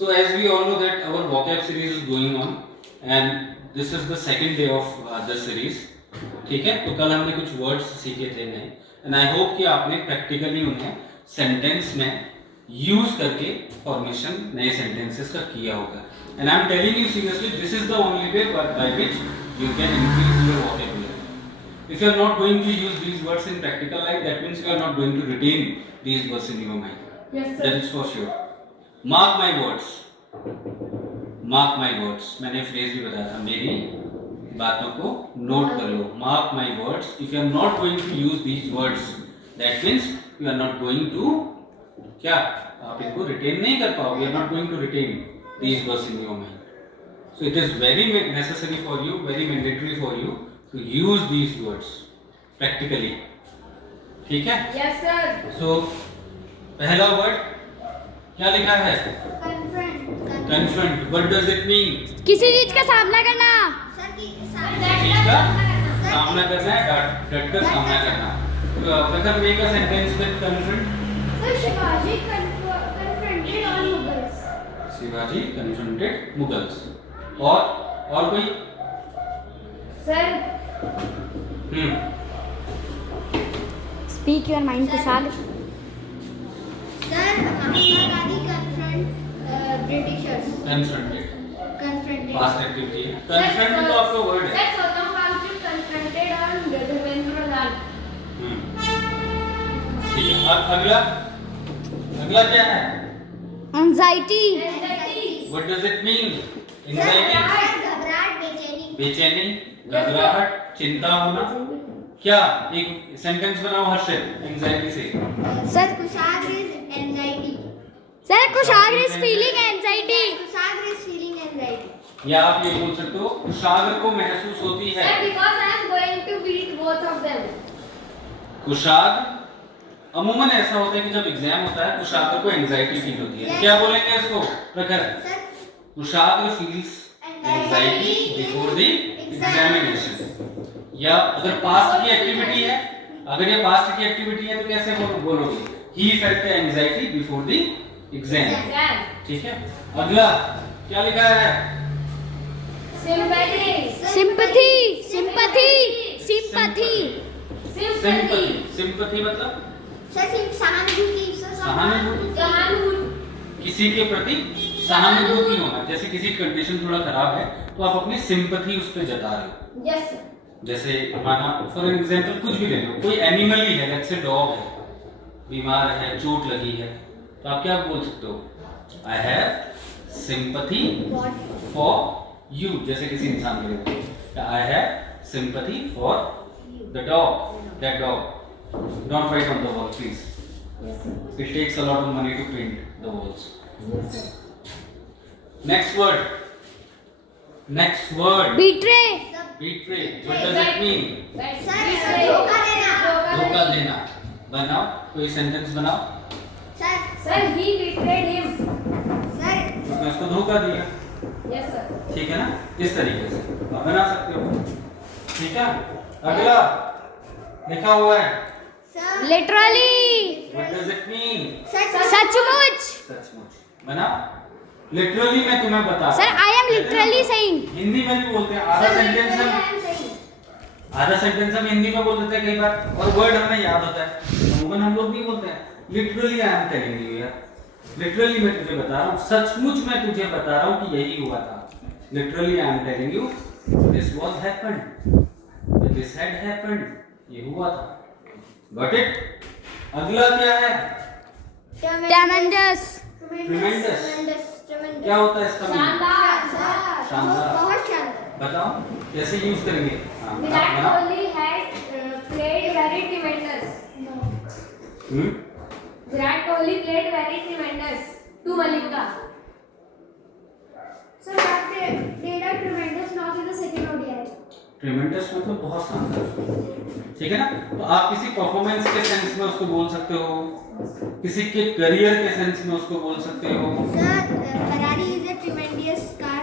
So as we all know that our vocab series is going on and this is the second day of this series. ठीक है, तो कल हमने कुछ words सीखे थे नए एंड आई होप कि आपने प्रैक्टिकली उन्हें सेंटेंस में यूज करके फॉर्मेशन नए सेंटेंसेस का किया होगा. And I am telling you seriously, this is the only way by which you can increase your vocabulary. If you are not going to use these words in practical life, that means you are not going to retain these words in your mind. Yes, sir. That is for sure. Mark my words. Mark my words. मैंने phrase भी बताया था. मेरी बातों को note कर लो. Mark my words. If you are not going to use these words, that means you are not going to क्या? आप इनको retain नहीं कर पाओगे. You are not going to retain these words in your mind. So it is very necessary for you, very mandatory for you to use these words practically. ठीक है? Yes, sir. So पहला word क्या लिखा है? Confront. What does it mean? किसी चीज का सामना करना. चीज का सामना करना है, डट कर सामना करना. Prakhar, make a sentence with confront. Sir, Shivaji confronted all Mughals. Shivaji confronted Mughals. और कोई? Sir, speak your mind Kushal. Sir, Mahatma Gandhi Britishers. Confronted. Confronted. Past activity है. Confront तो आपका वर्ड है. Sir, Sonam Wangchuk confronted on Dharmendra Lal. ठीक है. अगला क्या है? Anxiety. Anxiety. What does it mean? Sir, Anxiety. घबराहट, बेचैनी. बेचैनी, घबराहट, चिंता होना. क्या? एक सेंटेंस बनाओ हर्षित एंजाइटी से. Sir Kushagra is anxiety. Sir Kushagra is feeling anxiety. Kushagra is feeling anxiety. या आप ये बोल सकते हो कुशाग्र को महसूस होती है. Sir, because I am going to beat both of them. कुशाग्र अमूमन ऐसा होता है कि जब एग्जाम होता है कुशाग्र को एंजाइटी फील होती है. क्या बोलेंगे इसको प्रखर? Sir, Kushagra feels anxiety before the examination. या अगर पास्ट की एक्टिविटी है, अगर ये पास्ट की एक्टिविटी है तो कैसे बोलोगे? He felt anxiety before the exam. Exam. ठीक है. अगला क्या लिखा है? Sympathy. Sympathy. Sympathy. Sympathy. Sympathy. Sympathy मतलब sir, सहानुभूति. Sir, सहानुभूति. सहानुभूति. किसी के प्रति सहानुभूति होना. जैसे किसी कंडीशन थोड़ा खराब है तो आप अपनी सिंपैथी उस पर जता रहे हो. Yes, sir. जैसे माना फॉर एग्जांपल कुछ भी ले लो, कोई एनिमल ही है, लेट्स से डॉग है, बीमार है, चोट लगी है, तो आप क्या बोल सकते हो? I have sympathy for you. जैसे किसी इंसान के लिए I have sympathy for the dog, that dog. Don't write on the wall please. It takes a lot of money to paint the walls. Next word betray. betray. What does it mean? Sir, धोखा देना. धोखा देना. बनाओ कोई sentence बनाओ. Sir, Sir, he betrayed him. sir, उसने उसको धोखा दिया. Yes, sir. ठीक है ना? इस तरीके से आप बना सकते हो. ठीक है. अगला लिखा हुआ है. sir, literally. What does it mean? sir, सचमुच. सचमुच. बनाओ. लिटरली मैं तुम्हें बता. Sir I am literally saying. Hindi में भी बोलते हैं. Sir, आधा सेंटेंस हम हिंदी में बोल देते हैं कई बार और वर्ड हमें याद होता है. अमूमन हम लोग नहीं बोलते हैं. Literally I am telling you यार. लिटरली मैं तुझे बता रहा हूँ, सचमुच मैं तुझे बता रहा हूँ कि यही हुआ था. Literally I am telling you this was happened, this had happened. ये हुआ था. Got it. अगला क्या है? ट्रेमेंडस. Tremendous. क्या होता है इसका मीनिंग? शानदार. शानदार. बहुत शानदार. बताओ कैसे यूज करेंगे? हाँ, Virat बताओ. Kohli had played very tremendous. Virat Kohli played very tremendous to Malinga. Sir, that they did a tremendous knock in the second ODI. ट्रेमेंडस मतलब बहुत शानदार. ठीक है ना? तो आप किसी परफॉर्मेंस के सेंस में उसको बोल सकते हो, किसी के करियर के सेंस में उसको बोल सकते हो. Sir, Ferrari is a tremendous car.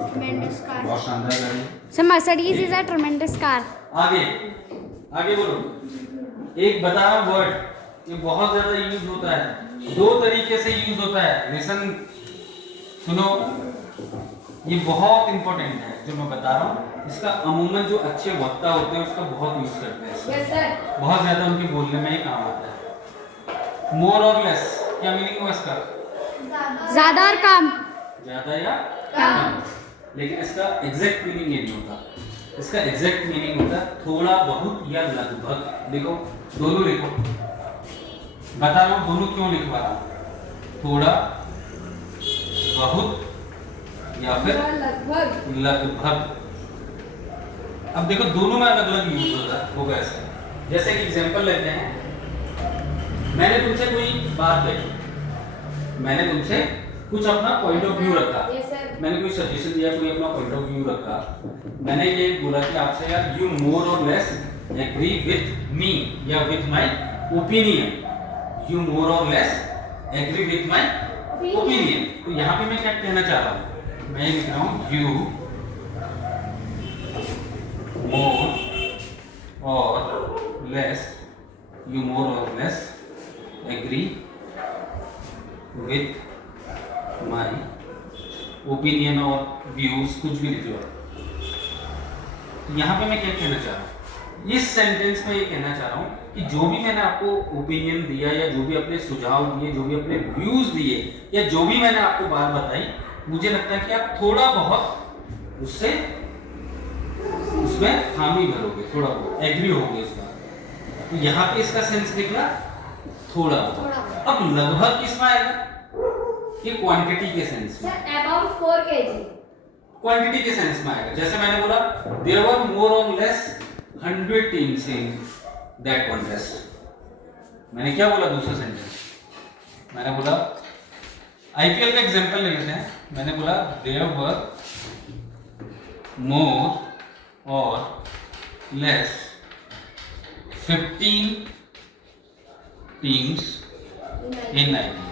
Tremendous car. बहुत शानदार गाड़ी. Sir Mercedes is a ट्रेमेंडस car. आगे बोलो. एक बता रहा वर्ड, ये बहुत ज्यादा यूज होता है. दो तरीके से यूज होता है. लिसन सुनो, ये बहुत इंपॉर्टेंट है जो मैं बता रहा हूँ। इसका अमूमन जो अच्छे वक्ता होते हैं उसका बहुत यूज करते हैं, यस सर। बहुत ज्यादा उनके बोलने में ही काम आता है। मोर और लेस, क्या मीनिंग हुआ इसका? ज्यादा और कम। ज्यादा या कम। लेकिन इसका एग्जैक्ट मीनिंग ये नहीं होता। इसका एग्जैक्ट मीनिंग होता है थोड़ा बहुत या लगभग। देखो दोनों लिखो, बता रहा हूँ दोनों क्यों लिखवा रहा हूँ। थोड़ा बहुत या फिर लगभग। लगभग। अब देखो दोनों में अलग अलग यूज होगा इसका। जैसे कि एग्जांपल लेते हैं, मैंने तुमसे कोई बात कही, मैंने तुमसे कुछ अपना पॉइंट ऑफ व्यू रखा, यस सर। मैंने कोई सजेशन दिया, कोई अपना पॉइंट ऑफ व्यू रखा, मैंने ये बोला कि आपसे यार यू मोर और लेस एग्री विथ मी या with my opinion, you more और less agree with my opinion. तो यहाँ पे मैं क्या कहना चाह रहा हूँ, मैं लिख रहा हूँ यू मोर और लेस, यू मोर और less agree with my opinion और व्यूज, कुछ भी लिख लो। यहाँ पे मैं क्या कहना चाह रहा हूँ, इस सेंटेंस में ये कहना चाह रहा हूँ कि जो भी मैंने आपको ओपिनियन दिया या जो भी अपने सुझाव दिए, जो भी अपने व्यूज दिए या जो भी मैंने आपको बात बताई, मुझे लगता है कि आप थोड़ा बहुत उससे उसमें हामी भरोगे, थोड़ा बहुत एग्री होगे इस बात। तो यहाँ पे इसका सेंस निकला थोड़ा बहुत। अब लगभग किसमें आएगा? ये क्वांटिटी के सेंस में, सर अबाउट 4 kg। क्वांटिटी के सेंस में आएगा। जैसे मैंने बोला देयर वर मोर और less 100 teams in that contest. मैंने क्या बोला दूसरा सेंटेंस? मैंने बोला आईपीएल का एग्जांपल ले लेते हैं। मैंने बोला देयर वर मोर और लेस 15 टीम्स इन आईपीएल।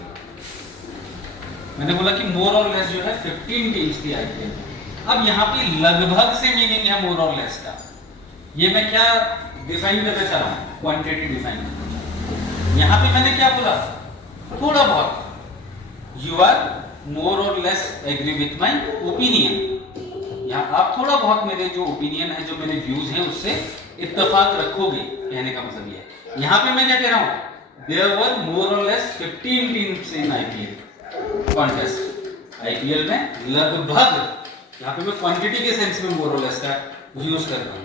मैंने बोला कि मोर और लेस जो है 15 टीम्स की आईपीएल में। अब यहाँ पे लगभग से मीनिंग है मोर और लेस का। ये मैं क्या डिफाइन करना चाह रहा हूँ? Quantity define. यहाँ पे मैंने क्या बोला? थोड़ा बहुत। यू आर मोर और less agree with my opinion. यहाँ आप थोड़ा बहुत मेरे जो ओपिनियन है, जो मेरे व्यूज हैं, उससे इत्तेफाक रखोगे। कहने का मतलब ये है। यहाँ पे मैं क्या कह रहा हूँ? देयर वर मोर और less 15 teams in IPL contest. IPL में लगभग, यहाँ पे मैं क्वांटिटी के सेंस में मोर और लेस का यूज कर रहा हूँ।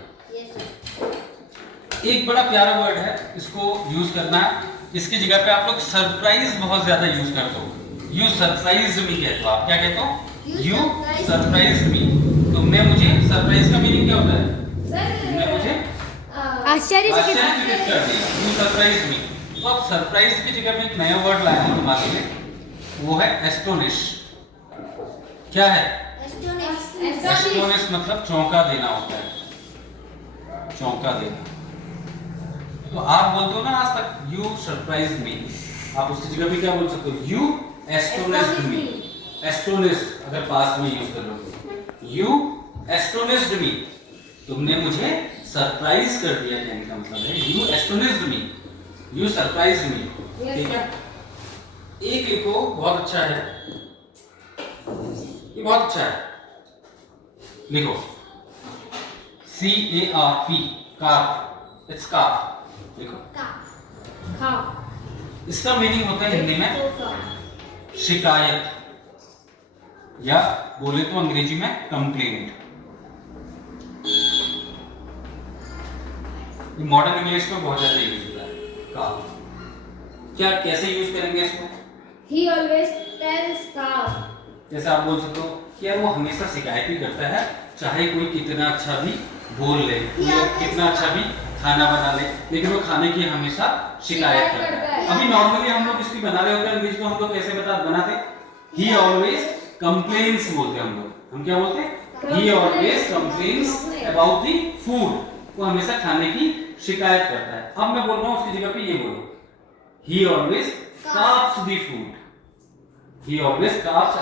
एक बड़ा प्यारा वर्ड है, इसको यूज करना है। इसकी जगह पे आप लोग सरप्राइज बहुत ज्यादा यूज करते हो। यू सरप्राइज मी कहते हो। आप क्या कहते हो? You surprise me. तुमने मुझे, सरप्राइज का मीनिंग क्या होता है? तुमने मुझे आश्चर्यचकित आश्चर्यचकित कर दिया। You surprise me. तो अब सरप्राइज की जगह में एक नया वर्ड लाया हूं तुम्हारे लिए, वो है एस्टोनिश। क्या है? एस्टोनिश मतलब चौंका देना होता है, चौंका देना। तो आप बोलते हो ना आज तक यू सरप्राइज्ड मी, आप उसकी जगह भी क्या बोल सकते हो? You astonished me. एस्टोनिश्ड अगर पास्ट में यूज कर लो, यू एस्टोनिश्ड मी, तुमने मुझे सरप्राइज कर दिया। कहने का मतलब है you astonished me, you surprised me. ठीक है, एक लिखो, बहुत अच्छा है, ये बहुत अच्छा है। लिखो CARP, कार्प, इट्स कार्प। लिखो। इसका मीनिंग होता है हिंदी में शिकायत, या बोले तो अंग्रेजी में कंप्लेंट। मॉडर्न इंग्लिश में बहुत ज्यादा यूज होता है कार्प। क्या, कैसे यूज करेंगे इसको? He always tells cow। जैसे आप बोल सकते हो कि यार वो हमेशा शिकायत ही करता है, चाहे कोई कितना अच्छा भी बोल ले, कोई कितना अच्छा भी खाना बना ले, लेकिन वो खाने की हमेशा शिकायत करता है। अभी नॉर्मली हम लोग इसकी बना रहे होते हैं, इंग्लिश में हम लोग कैसे बनाते? ही ऑलवेज कंप्लेन्स बोलते हैं हम लोग। हम क्या बोलते हैं? He always complains about the food. वो हमेशा खाने की शिकायत करता है। अब मैं बोल रहा हूँ उसकी जगह पे ये बोलो, he always carps the food, he always carps